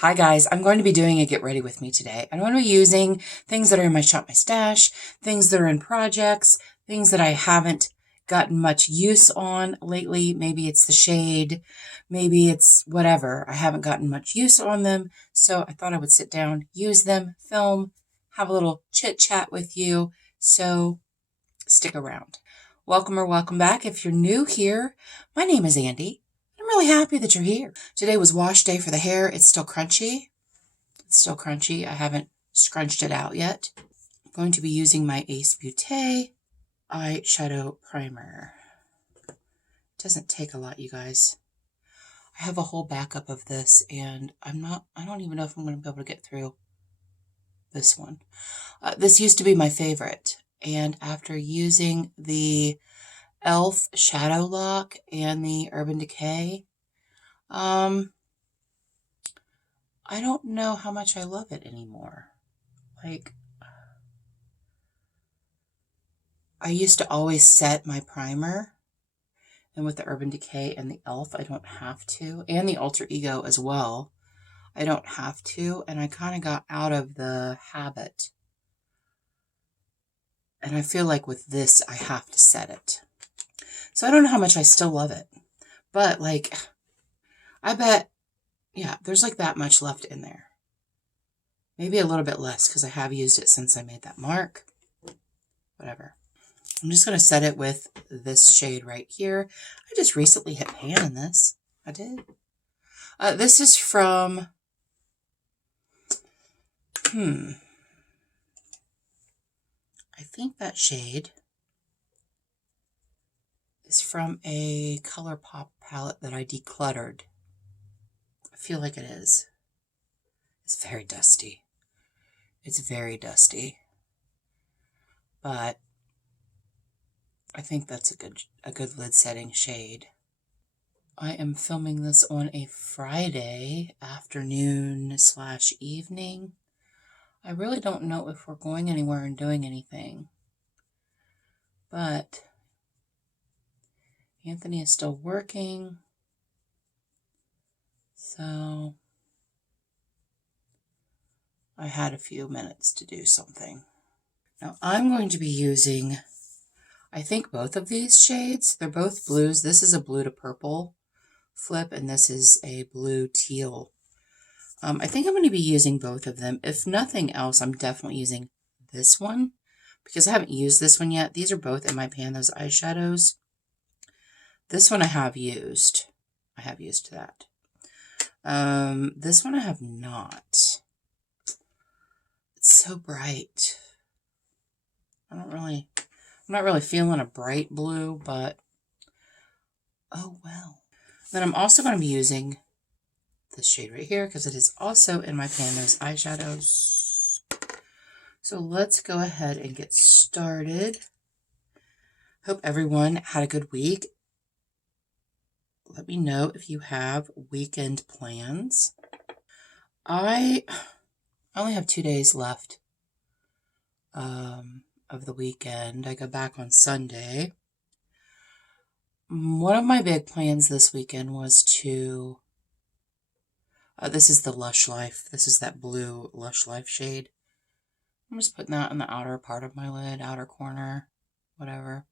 Hi guys, I'm going to be doing a get ready with me today. I'm going to be using things that are in my shop, my stash, things that are in projects, things that I haven't gotten much use on lately. Maybe it's the shade, maybe it's whatever. I haven't gotten much use on them, so I thought I would sit down, use them, film, have a little chit chat with you, so stick around. Welcome or welcome back. If you're new here, my name is Andi. I'm really happy that you're here. Today was wash day for the hair. It's still crunchy. I haven't scrunched it out yet. I'm going to be using my Ace Beauté eyeshadow primer. It doesn't take a lot, you guys. I have a whole backup of this, and I don't even know if I'm going to be able to get through this one. This used to be my favorite, and after using the e.l.f. Shadow Lock and the Urban Decay, I don't know how much I love it anymore. Like, I used to always set my primer, and with the Urban Decay and the e.l.f. I don't have to, and the Alter Ego as well, I don't have to, and I kind of got out of the habit. And I feel like with this, I have to set it. So I don't know how much I still love it. But, like, I bet, yeah, there's like that much left in there. Maybe a little bit less because I have used it since I made that mark. Whatever. I'm just going to set it with this shade right here. I just recently hit pan in this. I did. This is from, I think that shade is from a Colourpop palette that I decluttered. I feel like it is. It's very dusty. It's very dusty. But I think that's a good lid setting shade. I am filming this on a Friday afternoon / evening. I really don't know if we're going anywhere and doing anything. But Anthony is still working. So I had a few minutes to do something. Now I'm going to be using, I think, both of these shades. They're both blues. This is a blue to purple flip, and this is a blue teal. I think I'm going to be using both of them. If nothing else, I'm definitely using this one because I haven't used this one yet. These are both in my pan, those eyeshadows. This one I have used. I have used that. This one I have not. It's so bright. I'm not really feeling a bright blue, but oh well. Then I'm also going to be using this shade right here because it is also in my pan, those eyeshadows. So let's go ahead and get started. Hope everyone had a good week. Let me know if you have weekend plans. I only have 2 days left of the weekend. I go back on Sunday. One of my big plans this weekend was to, this is the Lush Life. This is that blue Lush Life shade. I'm just putting that in the outer part of my lid, outer corner, whatever.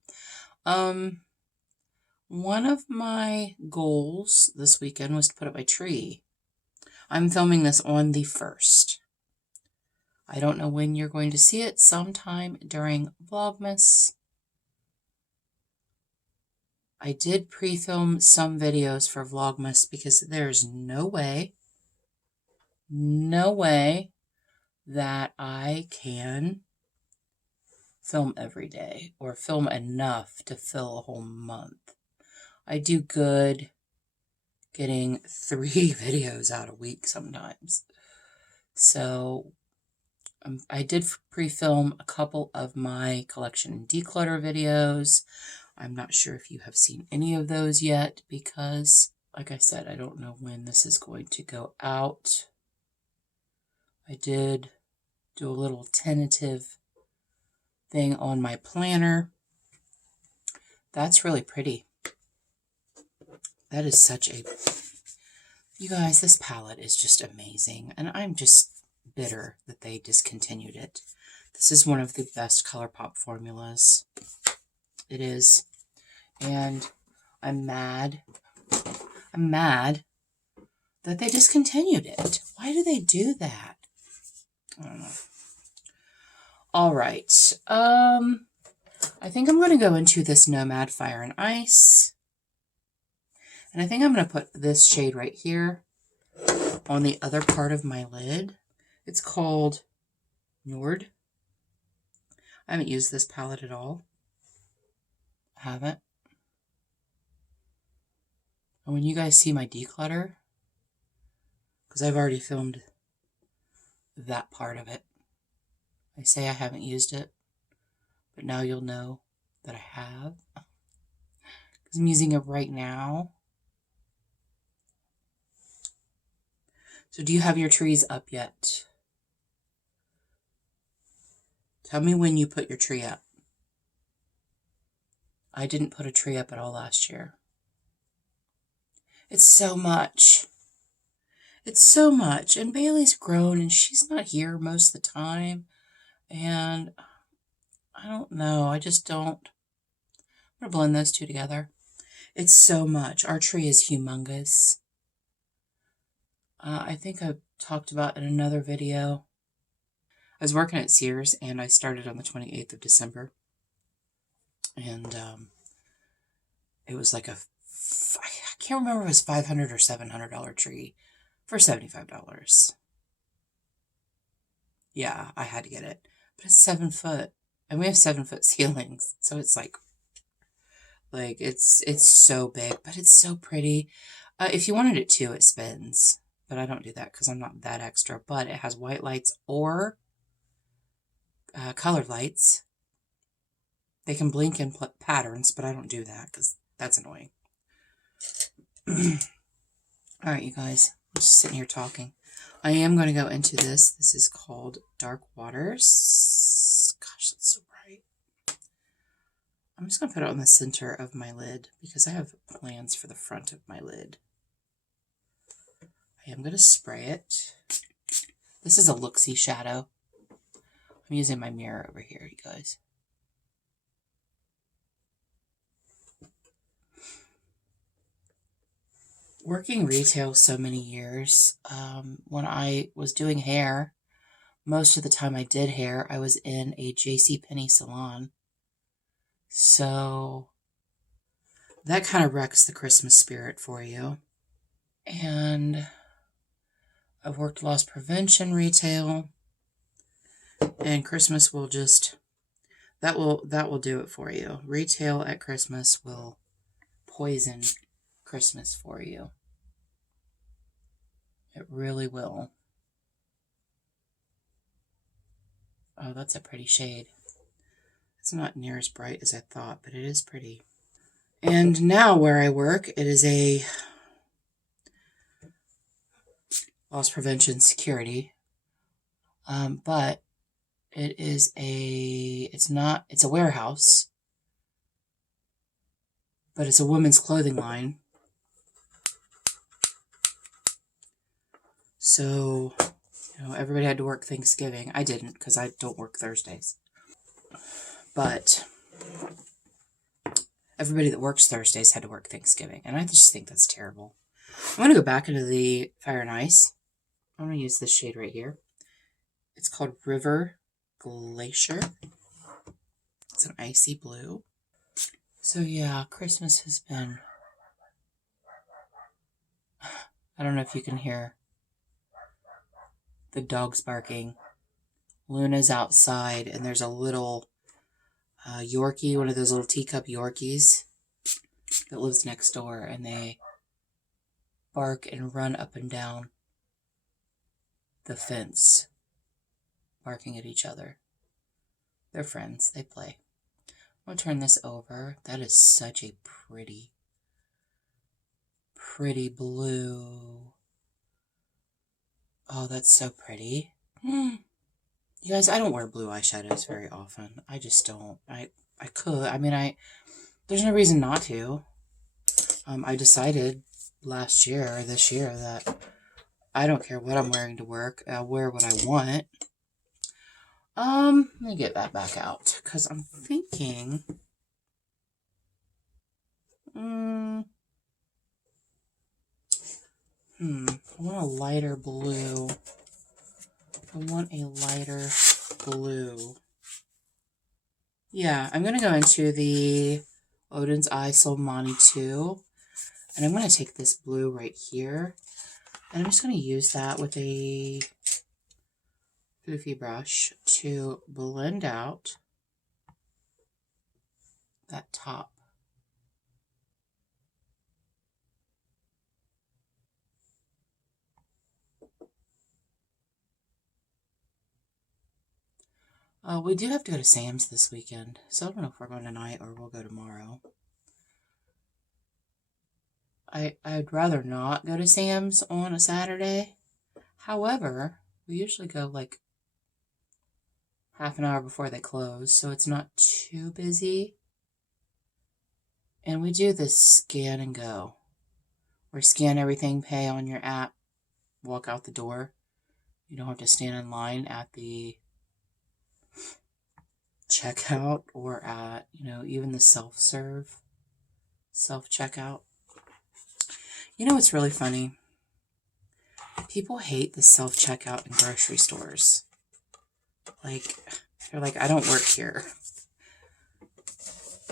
One of my goals this weekend was to put up my tree. I'm filming this on the 1st. I don't know when you're going to see it, sometime during Vlogmas. I did pre-film some videos for Vlogmas because there's no way that I can film every day or film enough to fill a whole month. I do good getting 3 videos out a week sometimes. So I did pre-film a couple of my collection and declutter videos. I'm not sure if you have seen any of those yet because, like I said, I don't know when this is going to go out. I did do a little tentative thing on my planner. That's really pretty. That is such a You guys, this palette is just amazing, and I'm just bitter that they discontinued it. This is one of the best Colourpop formulas. It is. And I'm mad. I'm mad that they discontinued it. Why do they do that? I don't know. All right. I think I'm going to go into this Nomad Fire and Ice. And I think I'm going to put this shade right here on the other part of my lid. It's called Nord. I haven't used this palette at all. I haven't. And when you guys see my declutter, because I've already filmed that part of it, I say I haven't used it, but now you'll know that I have. Because I'm using it right now. So do you have your trees up yet? Tell me when you put your tree up. I didn't put a tree up at all last year. It's so much. It's so much. And Bailey's grown and she's not here most of the time. And I don't know. I just don't. I'm going to blend those two together. It's so much. Our tree is humongous. I think I talked about in another video. I was working at Sears and I started on the 28th of December. And it was like I can't remember if it was $500 or $700 tree for $75. Yeah, I had to get it. But it's 7 foot. And we have 7 foot ceilings. So it's like it's so big, but it's so pretty. If you wanted it to, it spins. But I don't do that because I'm not that extra. But it has white lights or colored lights. They can blink in patterns, but I don't do that because that's annoying. All right, you guys. I'm just sitting here talking. I am going to go into this. This is called Dark Waters. Gosh, that's so bright. I'm just going to put it on the center of my lid because I have plans for the front of my lid. I am going to spray it. This is a look-see shadow. I'm using my mirror over here, you guys. Working retail so many years, when I was doing hair, most of the time I did hair, I was in a JCPenney salon. So that kind of wrecks the Christmas spirit for you. And I've worked loss prevention retail, and Christmas will just, that will do it for you. Retail at Christmas will poison Christmas for you. It really will. Oh, that's a pretty shade. It's not near as bright as I thought, but it is pretty. And now where I work, it is a loss prevention security. But it is it's a warehouse, but it's a women's clothing line. So, everybody had to work Thanksgiving. I didn't because I don't work Thursdays. But everybody that works Thursdays had to work Thanksgiving. And I just think that's terrible. I'm going to go back into the Fire and Ice. I'm going to use this shade right here. It's called River Glacier. It's an icy blue. So yeah, Christmas has been... I don't know if you can hear the dogs barking. Luna's outside, and there's a little Yorkie, one of those little teacup Yorkies that lives next door, and they bark and run up and down the fence, barking at each other. They're friends. They play. I'm going to turn this over. That is such a pretty blue. Oh, that's so pretty. You guys, I don't wear blue eyeshadows very often. I just don't. I could. I mean, there's no reason not to. I decided last year or this year that I don't care what I'm wearing to work. I'll wear what I want. Let me get that back out because I'm thinking, I want a lighter blue. I want a lighter blue. Yeah, I'm going to go into the Oden's Eye Solmani 2. And I'm going to take this blue right here. And I'm just going to use that with a goofy brush to blend out that top. We do have to go to Sam's this weekend, so I don't know if we're going tonight or we'll go tomorrow. I'd rather not go to Sam's on a Saturday. However, we usually go like half an hour before they close, so it's not too busy. And we do this scan and go, where scan everything, pay on your app, walk out the door. You don't have to stand in line at the checkout or at, even the self-checkout. It's really funny. People hate the self-checkout in grocery stores. They're like, I don't work here.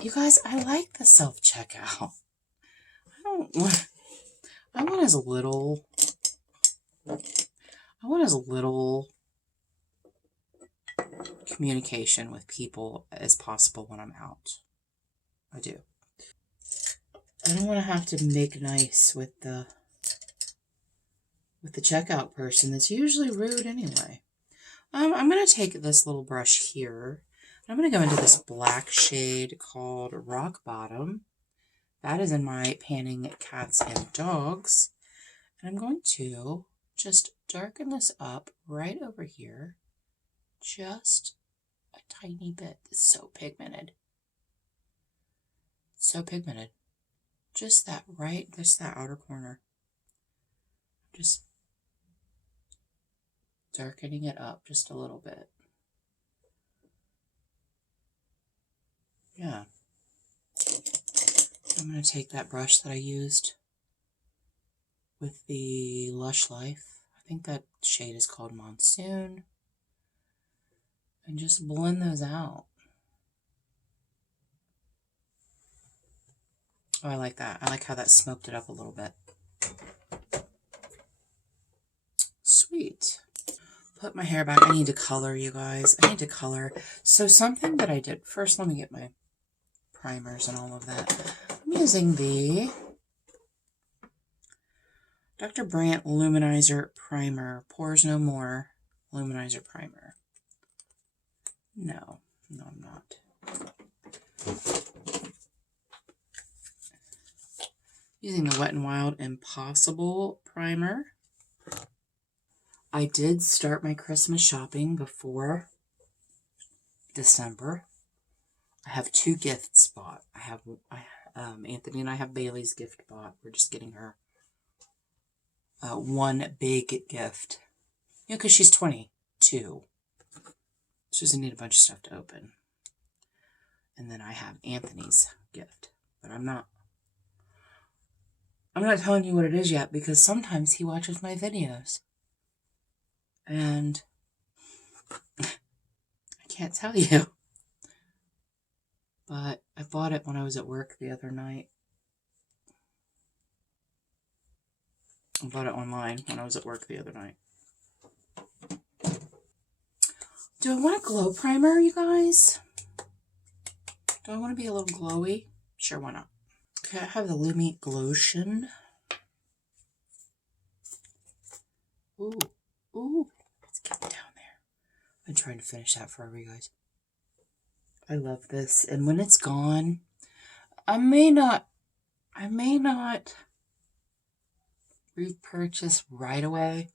You guys, I like the self-checkout. I want as little communication with people as possible when I'm out. I do. I don't want to have to make nice with the checkout person that's usually rude anyway. I'm going to take this little brush here. I'm going to go into this black shade called Rock Bottom. That is in my Panning Cats and Dogs. And I'm going to just darken this up right over here. Just a tiny bit. It's so pigmented. So pigmented. Just that outer corner. Just darkening it up just a little bit. Yeah. I'm going to take that brush that I used with the Lush Life. I think that shade is called Monsoon. And just blend those out. Oh, I like that. I like how that smoked it up a little bit. Sweet. Put my hair back. I need to color, you guys. I need to color. So something that I did. First, let me get my primers and all of that. I'm using the Dr. Brandt Luminizer Primer. Pores No More Luminizer Primer. No, I'm not. Using the Wet n Wild Impossible Primer. I did start my Christmas shopping before December. I have 2 gifts bought. Anthony and I have Bailey's gift bought. We're just getting her one big gift. Because she's 22. She doesn't need a bunch of stuff to open. And then I have Anthony's gift. But I'm not telling you what it is yet because sometimes he watches my videos. And I can't tell you. But I bought it when I was at work the other night. I bought it online when I was at work the other night. Do I want a glow primer, you guys? Do I want to be a little glowy? Sure, why not? Okay, I have the Lumi Glotion. Ooh. Let's get it down there. I'm trying to finish that forever, you guys. I love this. And when it's gone, I may not repurchase right away,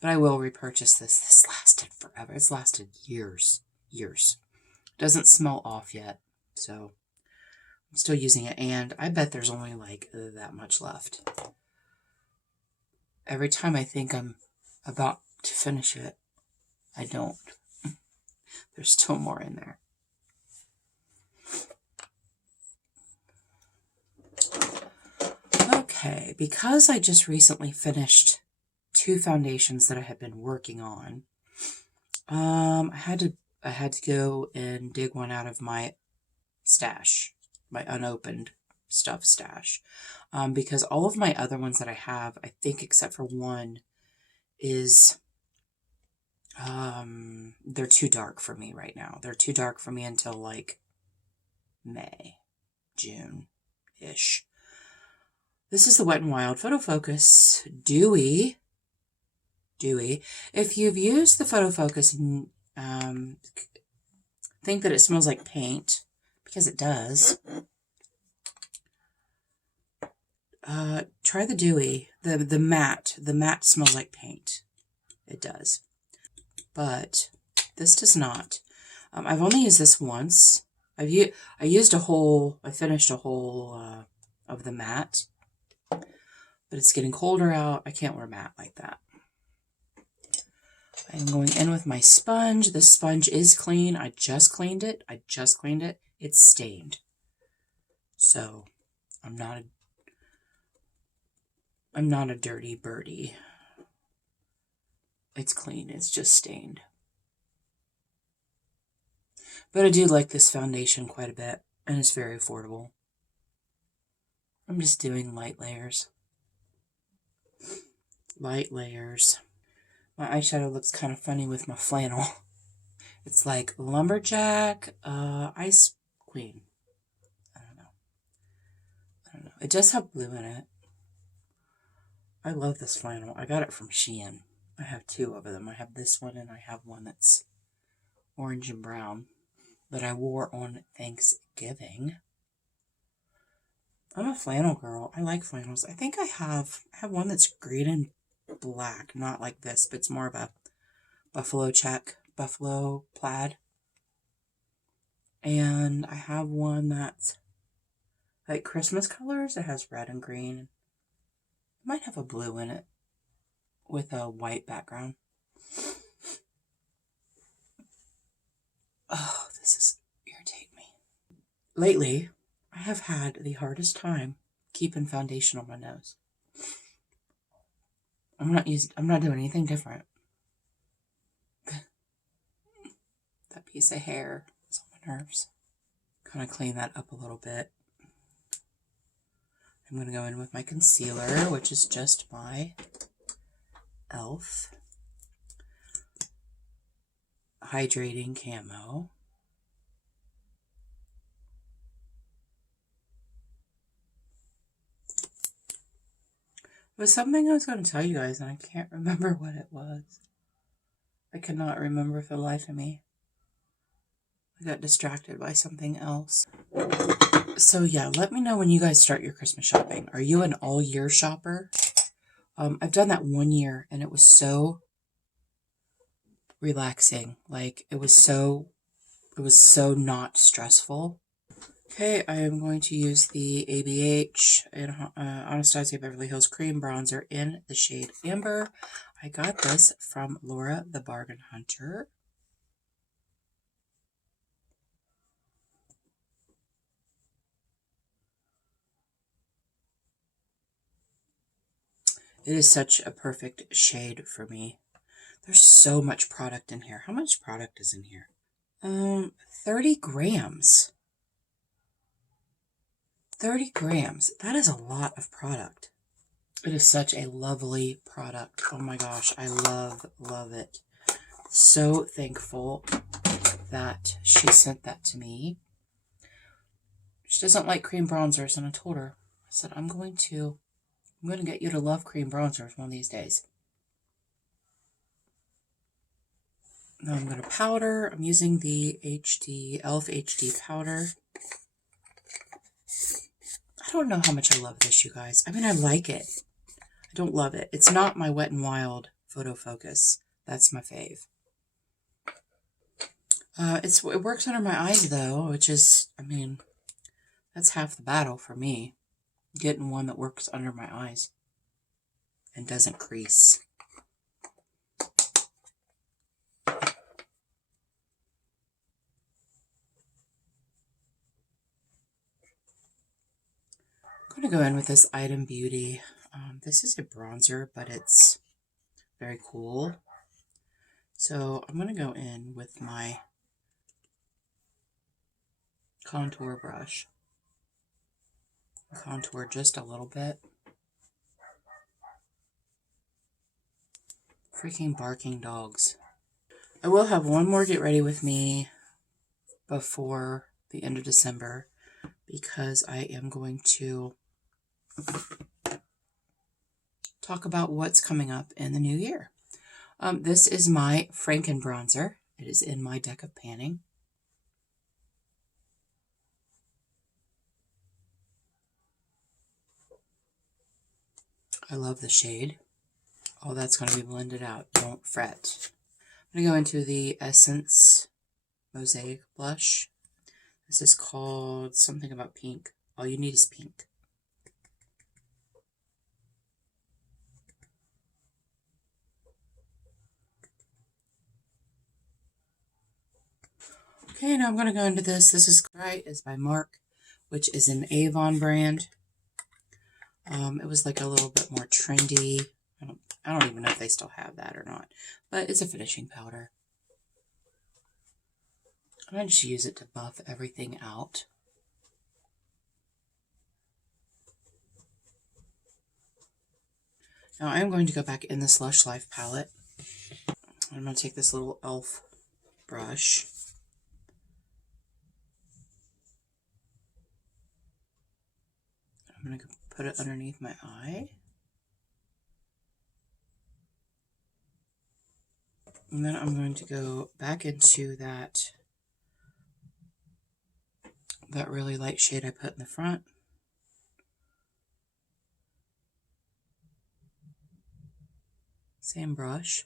but I will repurchase this. This lasted forever. It's lasted years. Doesn't smell off yet, so I'm still using it, and I bet there's only like that much left. Every time I think I'm about to finish it, I don't. There's still more in there. Okay, because I just recently finished 2 foundations that I had been working on, I had to go and dig one out of my stash, my unopened stuff stash, because all of my other ones that I have, I think except for one, is they're too dark for me right now. They're too dark for me until like May, June-ish. This is the Wet n Wild Photo Focus Dewy. If you've used the Photo Focus and think that it smells like paint, because it does, try the Dewy. The matte. The matte smells like paint. It does. But this does not. I've only used this once. I finished a whole of the matte. But it's getting colder out. I can't wear matte like that. I'm going in with my sponge. This sponge is clean. I just cleaned it. It's stained. So I'm not a dirty birdie. It's clean. It's just stained. But I do like this foundation quite a bit, and it's very affordable. I'm just doing light layers. Light layers. My eyeshadow looks kind of funny with my flannel. It's like lumberjack, ice queen. I don't know. It does have blue in it. I love this flannel. I got it from Shein. I have 2 of them. I have this one and I have one that's orange and brown that I wore on Thanksgiving. I'm a flannel girl. I like flannels. I think I have one that's green and black, not like this, but it's more of a buffalo plaid. And I have one that's like Christmas colors. It has red and green. It might have a blue in it with a white background. Oh, this is irritating me. Lately, I have had the hardest time keeping foundation on my nose. I'm not doing anything different. That piece of hair is on my nerves. Kind of clean that up a little bit. I'm going to go in with my concealer, which is just my e.l.f. Hydrating Camo. It was something I was going to tell you guys, and I can't remember what it was. I cannot remember for the life of me. I got distracted by something else. So yeah, let me know when you guys start your Christmas shopping. Are you an all-year shopper? I've done that 1 year, and it was so relaxing. Like, it was so not stressful. Okay, I am going to use the ABH Anastasia Beverly Hills Cream Bronzer in the shade Amber. I got this from Laura the Bargain Hunter. It is such a perfect shade for me. There's so much product in here. How much product is in here? 30 grams. 30 grams. That is a lot of product. It is such a lovely product. Oh my gosh, I love it. So thankful that she sent that to me. She doesn't like cream bronzers, and I told her, I said, I'm going to get you to love cream bronzers one of these days. Now I'm going to powder. I'm using the e.l.f. HD powder. I don't know how much I love this, you guys. I mean, I like it. I don't love it. It's not my Wet n Wild Photo Focus. That's my fave. It works under my eyes, though, which is, I mean, That's half the battle for me. Getting one that works under my eyes and doesn't crease. I'm going to go in with this Item Beauty. This is a bronzer, but it's very cool. So I'm going to go in with my contour brush. Contour just a little bit. Freaking barking dogs. I will have one more Get Ready With Me before the end of December because I am going to talk about what's coming up in the new year. This is my Franken bronzer. It is in my deck of panning. I love the shade. Oh, that's going to be blended out. Don't fret. I'm going to go into the Essence Mosaic Blush. This is called something about pink. All you need is pink. Okay, now I'm going to go into this. This is Right is by Mark, which is an Avon brand. It was like a little bit more trendy. I don't even know if they still have that or not, but it's a finishing powder. I just use it to buff everything out. Now I'm going to go back in the Slush Life palette. I'm going to take this little e.l.f. brush. I'm going to put it underneath my eye. And then I'm going to go back into that really light shade I put in the front. Same brush.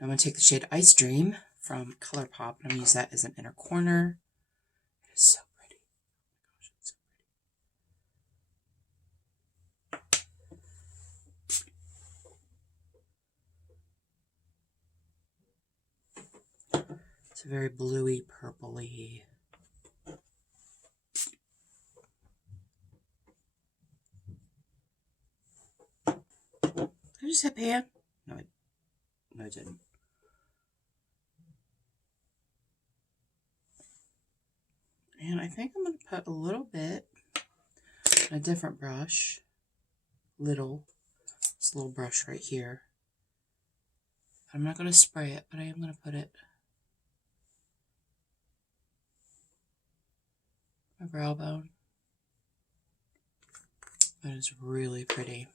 I'm going to take the shade Ice Dream from Colourpop, and I'm going to use that as an inner corner. It is so pretty. Oh my gosh, it's so pretty. It's a very bluey, purpley. Did I just hit pan? No, I didn't. And I think I'm going to put a little bit on a different brush. This little brush right here. I'm not going to spray it, but I am going to put it on my brow bone. That is really pretty.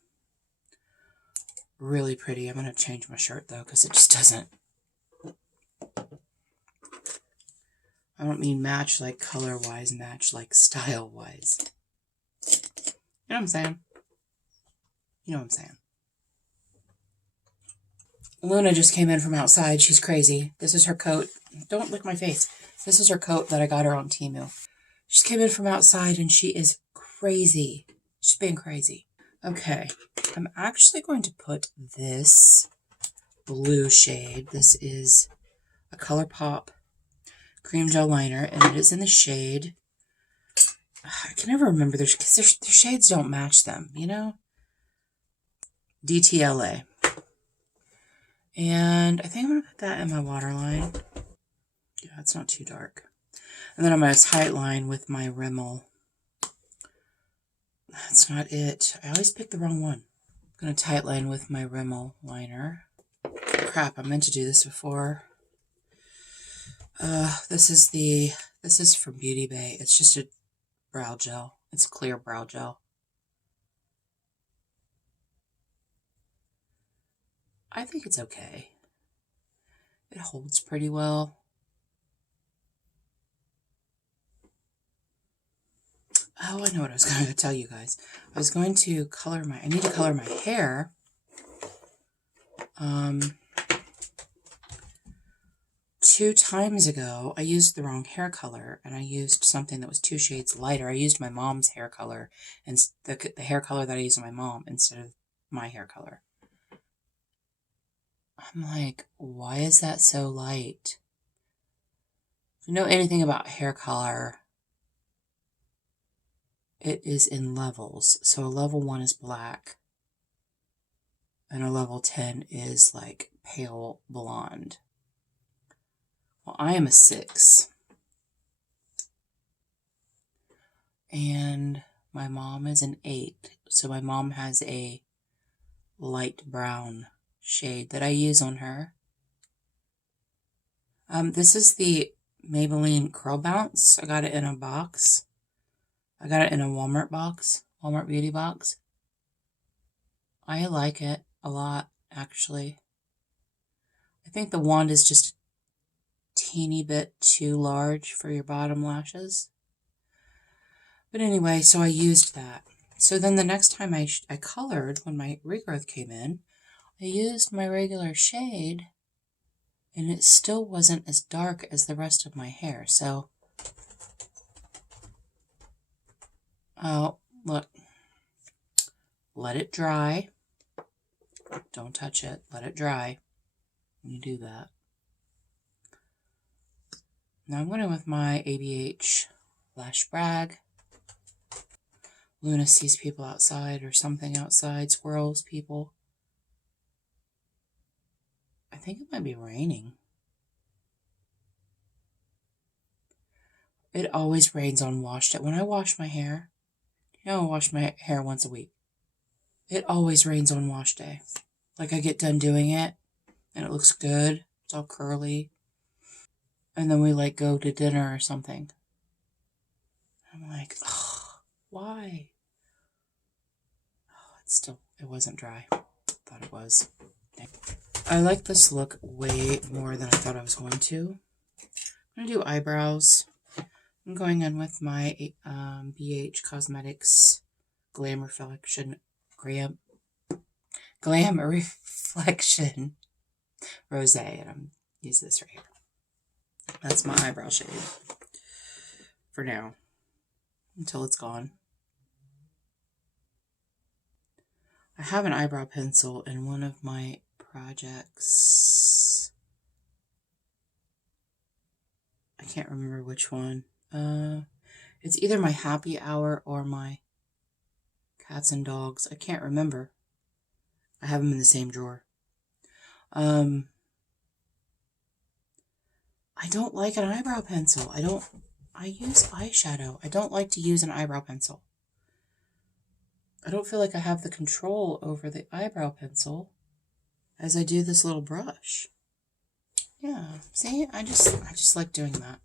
Really pretty. I'm going to change my shirt though, because it just doesn't. I don't mean match like color-wise, match like style-wise. You know what I'm saying? You know what I'm saying. Luna just came in from outside. She's crazy. This is her coat. Don't lick my face. This is her coat that I got her on Temu. She came in from outside and she is crazy. She's being crazy. Okay, I'm actually going to put this blue shade. This is a Colourpop cream gel liner, and it is in the shade. I can never remember their shades don't match them, you know? DTLA. And I think I'm going to put that in my waterline. Yeah, it's not too dark. And then I'm going to tightline with my Rimmel. That's not it. I always pick the wrong one. I'm going to tightline with my Rimmel liner. Crap, I meant to do this before. This is from Beauty Bay. It's just a brow gel. It's a clear brow gel. I think it's okay. It holds pretty well. Oh, I know what I was going to tell you guys. I was going to color I need to color my hair. 2 times ago, I used the wrong hair color, and I used something that was 2 shades lighter. I used my mom's hair color, and the hair color that I used on my mom instead of my hair color. I'm like, why is that so light? If you know anything about hair color, it is in levels. So a level 1 is black, and a level 10 is like pale blonde. Well, I am a 6. And my mom is an 8. So my mom has a light brown shade that I use on her. This is the Maybelline Curl Bounce. I got it in a box. I got it in a Walmart box, Walmart beauty box. I like it a lot, actually. I think the wand is just a teeny bit too large for your bottom lashes. But anyway, so I used that. So then the next time I colored, when my regrowth came in, I used my regular shade, and it still wasn't as dark as the rest of my hair. So, oh, look, let it dry. Don't touch it. Let it dry when you do that. Now I'm going in with my ABH Lash Brag. Luna sees people outside or something outside. Squirrels, people. I think it might be raining. It always rains on wash day. When I wash my hair, you know, I wash my hair once a week. It always rains on wash day. Like I get done doing it and it looks good. It's all curly. And then we like go to dinner or something. I'm like, oh, why? Oh, it wasn't dry. Thought it was. I like this look way more than I thought I was going to. I'm going to do eyebrows. I'm going in with my BH Cosmetics Glam Reflection Rosé, and I'm use this right here. That's my eyebrow shade for now, until it's gone. I have an eyebrow pencil in one of my projects. I can't remember which one. It's either my happy hour or my cats and dogs. I can't remember. I have them in the same drawer. I don't like an eyebrow pencil. I use eyeshadow. I don't like to use an eyebrow pencil. I don't feel like I have the control over the eyebrow pencil as I do this little brush. Yeah, see, I just like doing that.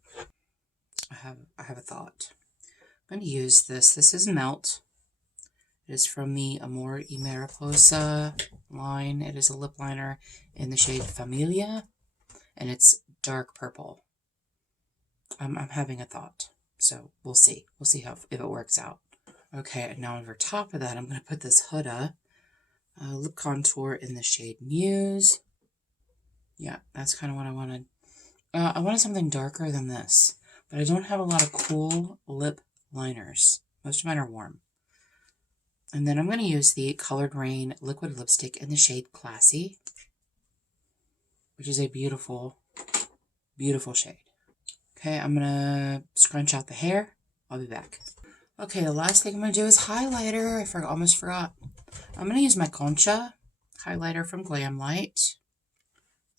I have a thought. I'm going to use this. This is Melt. It is from the Amor y Mariposa line. It is a lip liner in the shade Familia, and it's dark purple. I'm having a thought, so we'll see. We'll see if it works out. Okay, now over top of that, I'm going to put this Huda lip contour in the shade Muse. Yeah, that's kind of what I wanted. I wanted something darker than this, but I don't have a lot of cool lip liners. Most of mine are warm. And then I'm going to use the Colored Rain liquid lipstick in the shade Classy, which is a beautiful, beautiful shade. Okay, I'm going to scrunch out the hair. I'll be back. Okay, the last thing I'm going to do is highlighter. I almost forgot. I'm going to use my Concha highlighter from Glamlight.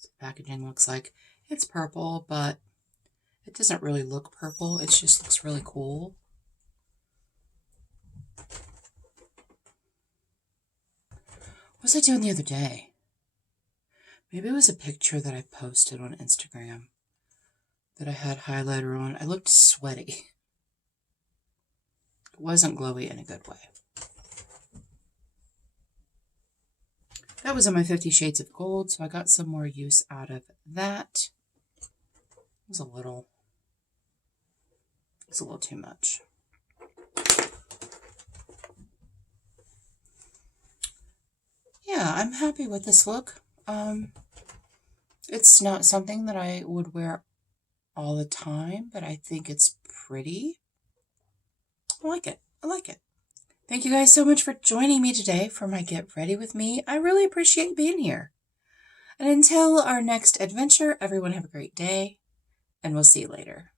The packaging looks like it's purple, but it doesn't really look purple. It just looks really cool. What was I doing the other day? Maybe it was a picture that I posted on Instagram that I had highlighter on. I looked sweaty. It wasn't glowy in a good way. That was on my 50 Shades of Gold, so I got some more use out of that. It was a little too much. Yeah, I'm happy with this look. It's not something that I would wear all the time, but I think it's pretty. I like it. I like it. Thank you guys so much for joining me today for my Get Ready With Me. I really appreciate being here. And until our next adventure, everyone have a great day, and we'll see you later.